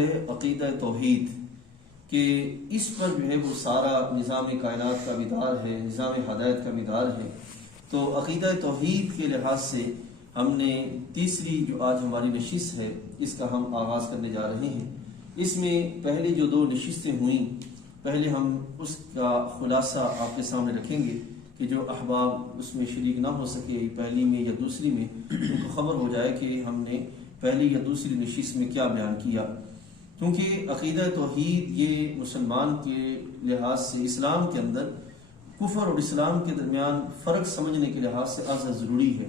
ہے عقیدہ توحید، کہ اس پر جو ہے وہ سارا نظام کائنات کا مدار ہے، نظام ہدایت کا مدار ہے۔ تو عقیدہ توحید کے لحاظ سے ہم نے تیسری جو آج ہماری نشست ہے اس کا ہم آغاز کرنے جا رہے ہیں۔ اس میں پہلے جو 2 نشستیں ہوئیں، پہلے ہم اس کا خلاصہ آپ کے سامنے رکھیں گے کہ جو احباب اس میں شریک نہ ہو سکے پہلی میں یا دوسری میں، ان کو خبر ہو جائے کہ ہم نے پہلی یا دوسری نشست میں کیا بیان کیا۔ کیونکہ عقیدہ توحید یہ مسلمان کے لحاظ سے اسلام کے اندر کفر اور اسلام کے درمیان فرق سمجھنے کے لحاظ سے ازحد ضروری ہے۔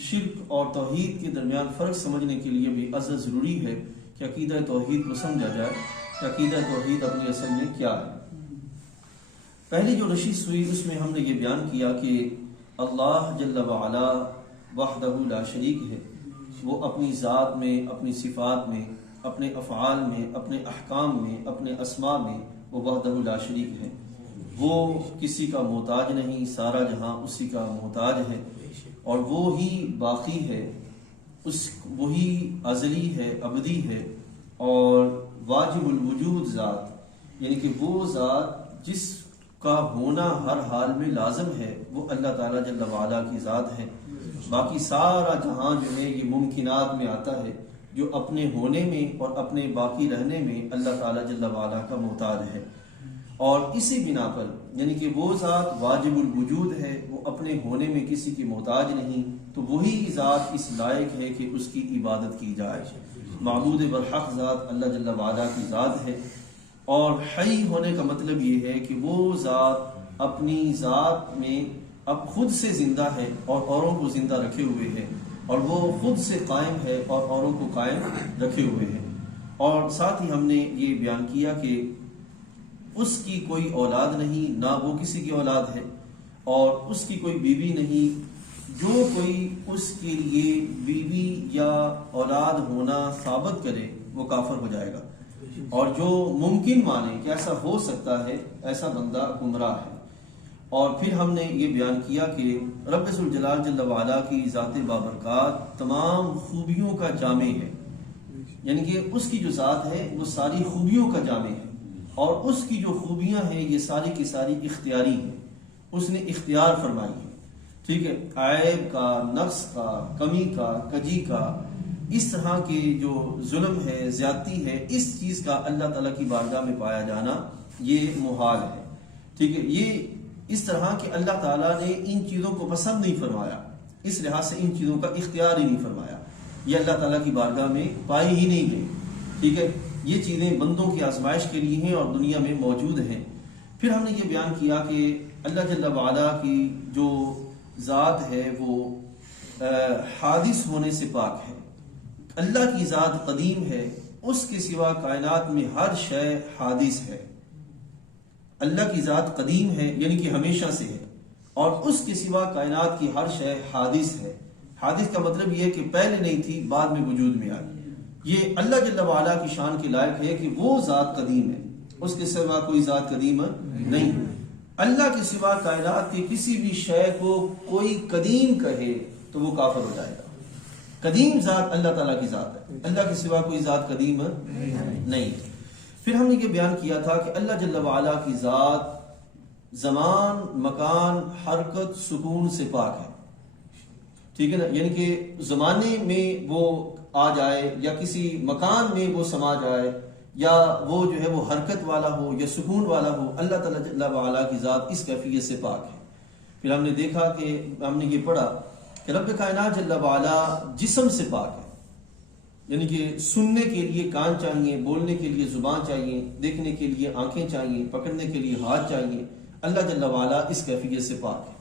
شرک اور توحید کے درمیان فرق سمجھنے کے لیے بھی ازحد ضروری ہے کہ عقیدہ توحید کو سمجھا جائے کہ عقیدہ توحید اپنی اصل میں کیا ہے۔ پہلی جو نشست ہوئی اس میں ہم نے یہ بیان کیا کہ اللہ جل وعلا وحدہ لا شریک ہے، وہ اپنی ذات میں، اپنی صفات میں، اپنے افعال میں، اپنے احکام میں، اپنے اسماء میں وہ وحدہ لا شریک ہے۔ وہ کسی کا محتاج نہیں، سارا جہاں اسی کا محتاج ہے، اور وہی باقی ہے، وہی ازلی ہے، ابدی ہے، اور واجب الوجود ذات، یعنی کہ وہ ذات جس کا ہونا ہر حال میں لازم ہے، وہ اللہ تعالیٰ جل وعلا کی ذات ہے۔ باقی سارا جہاں جو ہے یہ ممکنات میں آتا ہے، جو اپنے ہونے میں اور اپنے باقی رہنے میں اللہ تعالیٰ جل وعلا کا محتاج ہے۔ اور اسی بنا پر یعنی کہ وہ ذات واجب الوجود ہے، وہ اپنے ہونے میں کسی کی محتاج نہیں، تو وہی ذات اس لائق ہے کہ اس کی عبادت کی جائے۔ معبود برحق ذات اللہ جل وعلا کی ذات ہے، اور حی ہونے کا مطلب یہ ہے کہ وہ ذات اپنی ذات میں اب خود سے زندہ ہے اور اوروں کو زندہ رکھے ہوئے ہے، اور وہ خود سے قائم ہے اور اوروں کو قائم رکھے ہوئے ہے۔ اور ساتھ ہی ہم نے یہ بیان کیا کہ اس کی کوئی اولاد نہیں، نہ وہ کسی کی اولاد ہے، اور اس کی کوئی بیوی نہیں۔ جو کوئی اس کے لیے بیوی یا اولاد ہونا ثابت کرے وہ کافر ہو جائے گا، اور جو ممکن مانے کہ ایسا ہو سکتا ہے ایسا بندہ گمراہ ہے۔ اور پھر ہم نے یہ بیان کیا کہ رب ذوالجلال جل وعلا کی ذات بابرکات تمام خوبیوں کا جامع ہے، یعنی کہ اس کی جو ذات ہے وہ ساری خوبیوں کا جامع ہے، اور اس کی جو خوبیاں ہیں یہ ساری کی ساری اختیاری ہیں، اس نے اختیار فرمائی ہے۔ ٹھیک ہے، عیب کا، نقص کا، کمی کا، کجی کا، اس طرح کے جو ظلم ہے، زیادتی ہے، اس چیز کا اللہ تعالیٰ کی بارگاہ میں پایا جانا یہ محال ہے۔ ٹھیک ہے، یہ اس طرح کہ اللہ تعالیٰ نے ان چیزوں کو پسند نہیں فرمایا، اس لحاظ سے ان چیزوں کا اختیار ہی نہیں فرمایا، یہ اللہ تعالیٰ کی بارگاہ میں پائی ہی نہیں گئی۔ ٹھیک ہے، یہ چیزیں بندوں کی آزمائش کے لیے ہیں اور دنیا میں موجود ہیں۔ پھر ہم نے یہ بیان کیا کہ اللہ جل وعلا کی جو ذات ہے وہ حادث ہونے سے پاک ہے۔ اللہ کی ذات قدیم ہے، اس کے سوا کائنات میں ہر شے حادث ہے۔ اللہ کی ذات قدیم ہے یعنی کہ ہمیشہ سے ہے، اور اس کے سوا کائنات کی ہر شے حادث ہے۔ حادث کا مطلب یہ ہے کہ پہلے نہیں تھی، بعد میں وجود میں آئی۔ یہ اللہ جل وعلا کی شان کے لائق ہے کہ وہ ذات قدیم ہے، اس کے سوا کوئی ذات قدیم نہیں۔ اللہ کے سوا کائنات کی کسی بھی شے کو کوئی قدیم کہے تو وہ کافر ہو جائے گا۔ قدیم ذات اللہ تعالیٰ کی ذات ہے، اللہ کے سوا کوئی ذات قدیم نہیں۔ پھر ہم نے یہ بیان کیا تھا کہ اللہ جل وعلا کی ذات زمان، مکان، حرکت، سکون سے پاک ہے۔ ٹھیک ہے نا، یعنی کہ زمانے میں وہ آ جائے یا کسی مکان میں وہ سما جائے، یا وہ جو ہے وہ حرکت والا ہو یا سکون والا ہو، اللہ تعالیٰ جل وعلا کی ذات اس کیفیت سے پاک ہے۔ پھر ہم نے دیکھا کہ ہم نے یہ پڑھا کہ رب کائنات جل وعلا جسم سے پاک ہے، یعنی کہ سننے کے لیے کان چاہیے، بولنے کے لیے زبان چاہیے، دیکھنے کے لیے آنکھیں چاہیے، پکڑنے کے لیے ہاتھ چاہیے۔ اللہ جل وعلا اس کیفیت سے پاک ہے۔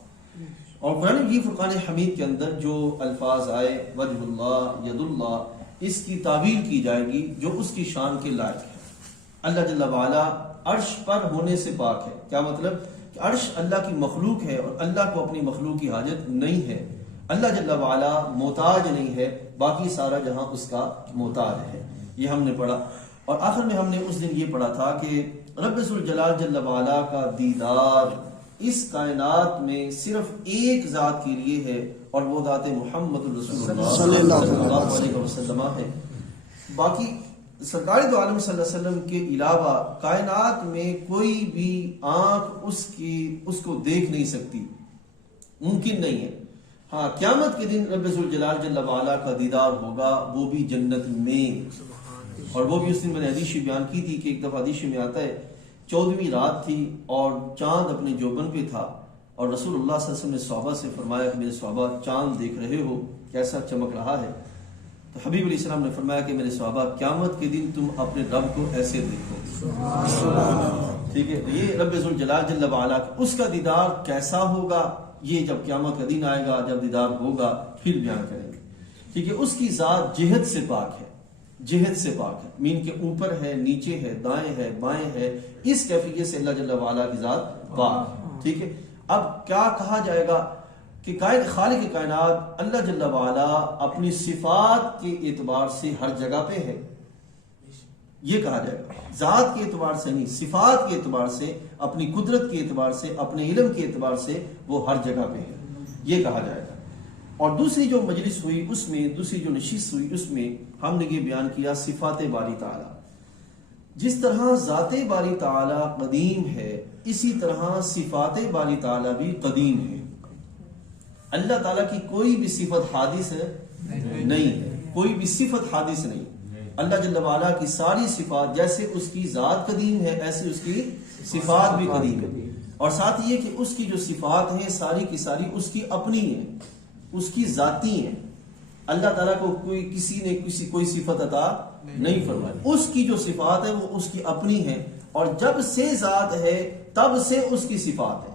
اور قرآن مجید فرقان حمید کے اندر جو الفاظ آئے وجہ اللہ، ید اللہ، اس کی تعبیر کی جائے گی جو اس کی شان کے لائق ہے۔ اللہ جل وعلا عرش پر ہونے سے پاک ہے۔ کیا مطلب؟ کہ عرش اللہ کی مخلوق ہے اور اللہ کو اپنی مخلوق کی حاجت نہیں ہے۔ اللہ جل وعلا محتاج نہیں ہے، باقی سارا جہاں اس کا محتاج ہے۔ یہ ہم نے پڑھا، اور آخر میں ہم نے اس دن یہ پڑھا تھا کہ رب ذوالجلال جل وعلا کا دیدار اس کائنات میں صرف ایک ذات کے لیے ہے، اور وہ ذات محمد رسول اللہ صلی اللہ علیہ وسلم ہے۔ باقی سرکار دو عالم صلی اللہ علیہ وسلم کے علاوہ کائنات میں کوئی بھی آنکھ اس کو دیکھ نہیں سکتی، ممکن نہیں ہے۔ ہاں قیامت کے دن رب ذوالجلال جل وعلا کا دیدار ہوگا، وہ بھی جنت میں، اور وہ بھی اس دن میں نے حدیث بیان کی تھی کہ ایک دفعہ حدیث میں آتا ہے 14ویں رات تھی اور چاند اپنے جوبن پہ تھا، اور رسول اللہ صلی اللہ علیہ وسلم نے صحابہ سے فرمایا کہ میرے صحابہ چاند دیکھ رہے ہو کیسا چمک رہا ہے؟ تو حبیب علیہ السلام نے فرمایا کہ میرے صحابہ قیامت کے دن تم اپنے رب کو ایسے دیکھو، ٹھیک ہے؟ یہ رب ذوالجلال جل وعلا اس کا دیدار کیسا ہوگا، یہ جب قیامت کا دن آئے گا، جب دیدار ہوگا پھر بیان کریں گے، ٹھیک ہے؟ اس کی ذات جہت سے پاک ہے، جہت سے پاک ہے، مین کے اوپر ہے، نیچے ہے، دائیں ہے، بائیں ہے، اس کیفیت سے اللہ جل وعلا کی ذات پاک ہے، ٹھیک ہے؟ اب کیا کہا جائے گا کہ خالق کائنات اللہ جل وعلا اپنی صفات کے اعتبار سے ہر جگہ پہ ہے، یہ کہا جائے گا، ذات کے اعتبار سے نہیں، صفات کے اعتبار سے، اپنی قدرت کے اعتبار سے، اپنے علم کے اعتبار سے وہ ہر جگہ پہ ہے، یہ کہا جائے گا۔ اور دوسری جو مجلس ہوئی اس میں، دوسری جو نشست ہوئی اس میں ہم نے یہ بیان کیا صفات باری تعالی، جس طرح ذات باری تعالی قدیم ہے اسی طرح صفات باری تعالی بھی قدیم ہے۔ اللہ تعالیٰ کی کوئی بھی صفت حادث نہیں ہے، کوئی بھی صفت حادث نہیں۔ اللہ جل وعلا کی ساری صفات، جیسے اس کی ذات قدیم ہے ایسے اس کی صفات بھی قدیم ہے، اور ساتھ یہ کہ اس کی جو صفات ہیں ساری کی ساری اس کی اپنی ہیں، اس کی ذاتی ہیں۔ اللہ تعالیٰ کو کسی نے کوئی صفت عطا نہیں فرمائی، اس کی جو صفات ہے وہ اس کی اپنی ہے، اور جب سے ذات ہے تب سے اس کی صفات ہے،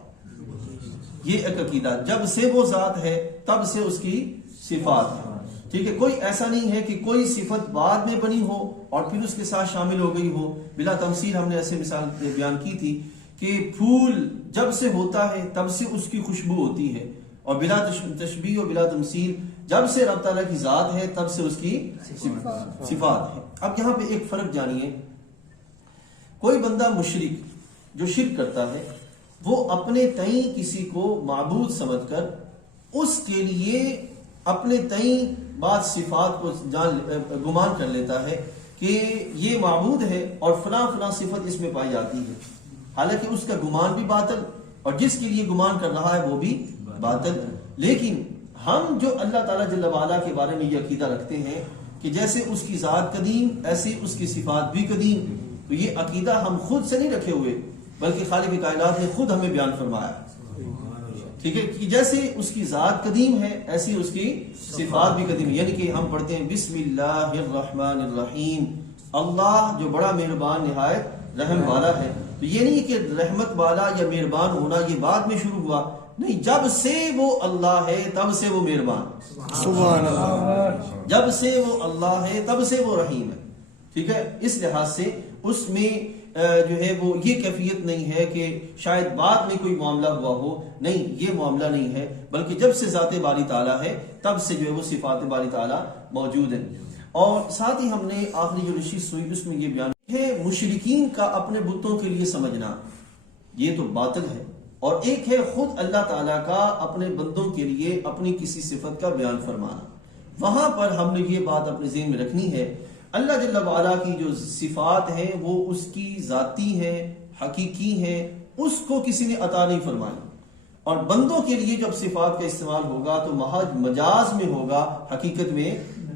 یہ ایک عقیدہ، جب سے وہ ذات ہے تب سے اس کی صفات ہے، ٹھیک ہے؟ کوئی ایسا نہیں ہے کہ کوئی صفت بعد میں بنی ہو اور پھر اس کے ساتھ شامل ہو گئی ہو۔ بلا تمثیل ہم نے ایسے مثال بیان کی تھی کہ پھول جب سے ہوتا ہے تب سے اس کی خوشبو ہوتی ہے، اور بلا تشبیہ و بلا تمثیل جب سے رب تعالیٰ کی ذات ہے تب سے اس کی صفات ہے۔ اب یہاں پہ ایک فرق جانیے، کوئی بندہ مشرک جو شرک کرتا ہے وہ اپنے تئیں کسی کو معبود سمجھ کر اس کے لیے اپنے تئیں بعض صفات کو گمان کر لیتا ہے کہ یہ معبود ہے اور فلاں فلاں صفت اس میں پائی جاتی ہے، حالانکہ اس کا گمان بھی باطل اور جس کے لیے گمان کر رہا ہے وہ بھی باطل۔ لیکن ہم جو اللہ تعالیٰ جل وعلا کے بارے میں یہ عقیدہ رکھتے ہیں کہ جیسے اس کی ذات قدیم ایسے اس کی صفات بھی قدیم، تو یہ عقیدہ ہم خود سے نہیں رکھے ہوئے بلکہ خالق کائنات نے خود ہمیں بیان فرمایا، ٹھیک ہے؟ کہ جیسے اس کی ذات قدیم ہے ایسی اس کی صفات بھی قدیم ہے، یعنی کہ ہم پڑھتے ہیں بسم اللہ الرحمن الرحیم، اللہ جو بڑا مہربان نہایت رحم والا ہے، تو یہ نہیں کہ رحمت والا یا مہربان ہونا یہ بعد میں شروع ہوا، نہیں، جب سے وہ اللہ ہے تب سے وہ مہربان، سبحان اللہ، جب سے وہ اللہ ہے تب سے وہ رحیم ہے، ٹھیک ہے؟ اس لحاظ سے اس میں جو ہے وہ یہ کیفیت نہیں ہے کہ شاید بعد میں کوئی معاملہ ہوا ہو، نہیں، یہ معاملہ نہیں ہے، بلکہ جب سے ذات باری تعالیٰ ہے تب سے جو ہے وہ صفات باری تعالیٰ موجود ہیں۔ اور ساتھ ہی ہم نے آخری جو نشست ہوئی اس میں یہ بیان ہے مشرکین کا اپنے بتوں کے لیے سمجھنا یہ تو باطل ہے، اور ایک ہے خود اللہ تعالیٰ کا اپنے بندوں کے لیے اپنی کسی صفت کا بیان فرمانا۔ وہاں پر ہم نے یہ بات اپنے ذہن میں رکھنی ہے، اللہ جل وعلا کی جو صفات ہیں وہ اس کی ذاتی ہیں، حقیقی ہیں، اس کو کسی نے عطا نہیں فرمائی، اور بندوں کے لیے جب صفات کا استعمال ہوگا تو محض مجاز میں ہوگا، حقیقت میں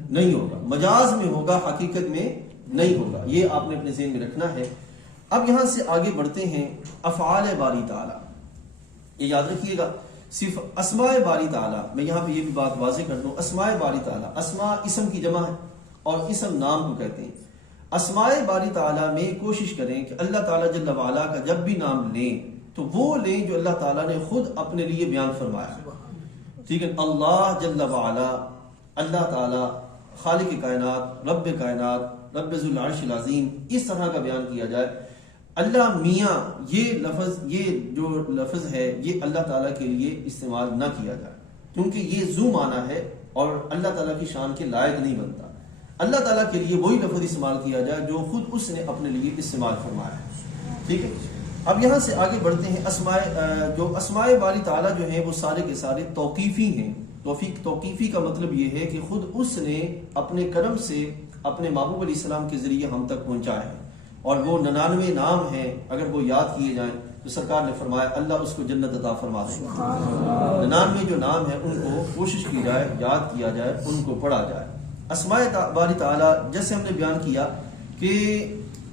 نہیں ہوگا، مجاز میں ہوگا، حقیقت میں نہیں ہوگا، یہ آپ نے اپنے ذہن میں رکھنا ہے۔ اب یہاں سے آگے بڑھتے ہیں افعال باری تعالیٰ، یہ یاد رکھیے گا، صرف اسماء باری تعالیٰ، میں یہاں پہ یہ بھی بات واضح کر دوں، اسماء باری تعالیٰ، اسماء اسم کی جمع ہے اور اسم نام کو کہتے ہیں۔ اسماء باری تعالیٰ میں کوشش کریں کہ اللہ تعالیٰ جل وعلا کا جب بھی نام لیں تو وہ لیں جو اللہ تعالیٰ نے خود اپنے لیے بیان فرمایا، ٹھیک ہے؟ اللہ جل وعلا، اللہ تعالیٰ خالق کائنات، رب کائنات، رب ذو العرش العظیم، اس طرح کا بیان کیا جائے۔ اللہ میاں یہ جو لفظ ہے یہ اللہ تعالیٰ کے لیے استعمال نہ کیا جائے، کیونکہ یہ ذو معنی ہے اور اللہ تعالیٰ کی شان کے لائق نہیں بنتا۔ اللہ تعالیٰ کے لیے وہی لفظ استعمال کیا جائے جو خود اس نے اپنے لیے استعمال فرمایا ہے، ٹھیک ہے؟ اب یہاں سے آگے بڑھتے ہیں، اسماء باری تعالیٰ جو ہیں وہ سارے کے سارے توقیفی ہیں۔ توقیفی کا مطلب یہ ہے کہ خود اس نے اپنے کرم سے اپنے محبوب علیہ السلام کے ذریعے ہم تک پہنچائے ہیں، اور وہ 99 نام ہیں، اگر وہ یاد کیے جائیں تو سرکار نے فرمایا اللہ اس کو جنت عطا فرما دے گا۔ 99 جو نام ہیں ان کو کوشش کی جائے، یاد کیا جائے، ان کو پڑھا جائے۔ اسماء باری تعالیٰ جیسے ہم نے بیان کیا کہ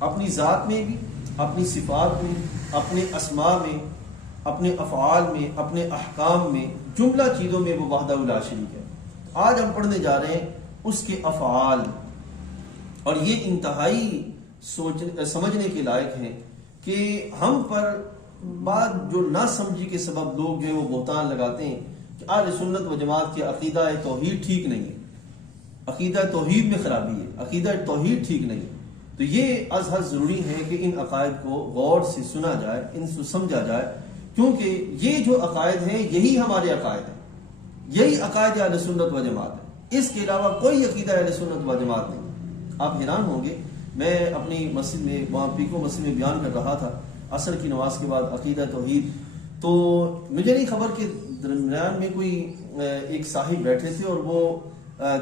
اپنی ذات میں بھی، اپنی صفات میں، اپنے اسماء میں، اپنے افعال میں، اپنے احکام میں، جملہ چیزوں میں وہ وحدہ لا شریک ہے۔ آج ہم پڑھنے جا رہے ہیں اس کے افعال، اور یہ انتہائی سمجھنے کے لائق ہے کہ ہم پر بعض جو نہ سمجھی کے سبب لوگ جو ہے وہ بہتان لگاتے ہیں کہ اہل سنت و جماعت کے عقیدہ توحید ٹھیک نہیں ہے، عقیدہ توحید میں خرابی ہے، عقیدہ توحید ٹھیک نہیں ہے۔ تو یہ از حد ضروری ہے کہ ان عقائد کو غور سے سنا جائے، ان سے سمجھا جائے، کیونکہ یہ جو عقائد ہیں یہی ہمارے عقائد ہیں، یہی عقائد اہل سنت و جماعت ہے، اس کے علاوہ کوئی عقیدہ اہل سنت و جماعت نہیں۔ آپ حیران ہوں گے، میں اپنی مسجد میں وہاں پیکو مسجد میں بیان کر رہا تھا عصر کی نماز کے بعد عقیدہ توحید، تو مجھے نہیں خبر کہ درمیان میں کوئی ایک صاحب بیٹھے تھے اور وہ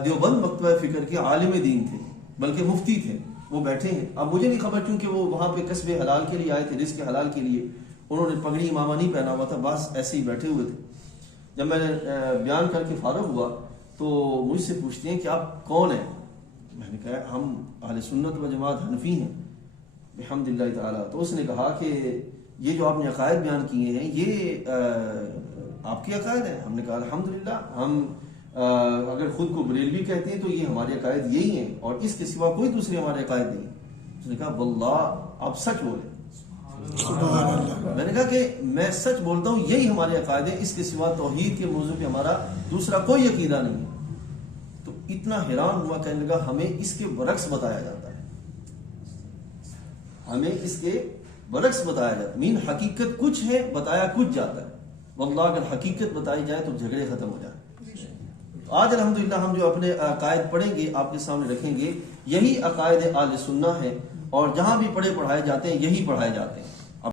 دیوبند مکتبہ فکر کے عالم دین تھے، بلکہ مفتی تھے، وہ بیٹھے ہیں۔ اب مجھے نہیں خبر کیونکہ وہ وہاں پہ کسب حلال کے لیے آئے تھے، رزق حلال کے لیے، انہوں نے پگڑی امامہ نہیں پہنا ہوا تھا، بس ایسے ہی بیٹھے ہوئے تھے۔ جب میں نے بیان کر کے فارغ ہوا تو مجھ سے پوچھتے ہیں کہ آپ کون ہیں؟ میں نے کہا ہم اہل سنت و جماعت حنفی ہیں بحمدللہ تعالیٰ۔ تو اس نے کہا کہ یہ جو آپ نے عقائد بیان کیے ہیں یہ آپ کے عقائد ہیں؟ ہم نے کہا الحمدللہ، ہم اگر خود کو بریلوی کہتے ہیں تو یہ ہمارے عقائد یہی ہیں، اور اس کے سوا کوئی دوسرے ہمارے عقائد نہیں۔ اس نے کہا واللہ آپ سچ بولیں۔ میں نے کہا کہ میں سچ بولتا ہوں، یہی ہمارے عقائد ہیں، اس کے سوا توحید کے موضوع پہ ہمارا دوسرا کوئی عقیدہ نہیں ہے۔ تو اتنا حیران ہوا، کہنے لگا ہمیں اس کے برعکس بتایا جاتا ہے، ہمیں اس کے برعکس بتایا جاتا ہے، مین حقیقت کچھ ہے، بتایا کچھ جاتا ہے۔ واللہ اگر حقیقت بتائی جائے تو جھگڑے ختم ہو جائیں۔ آج الحمدللہ ہم جو اپنے عقائد پڑھیں گے، آپ کے سامنے رکھیں گے، یہی عقائد اہل سنہ ہے، اور جہاں بھی پڑھے پڑھائے جاتے ہیں یہی پڑھائے جاتے ہیں۔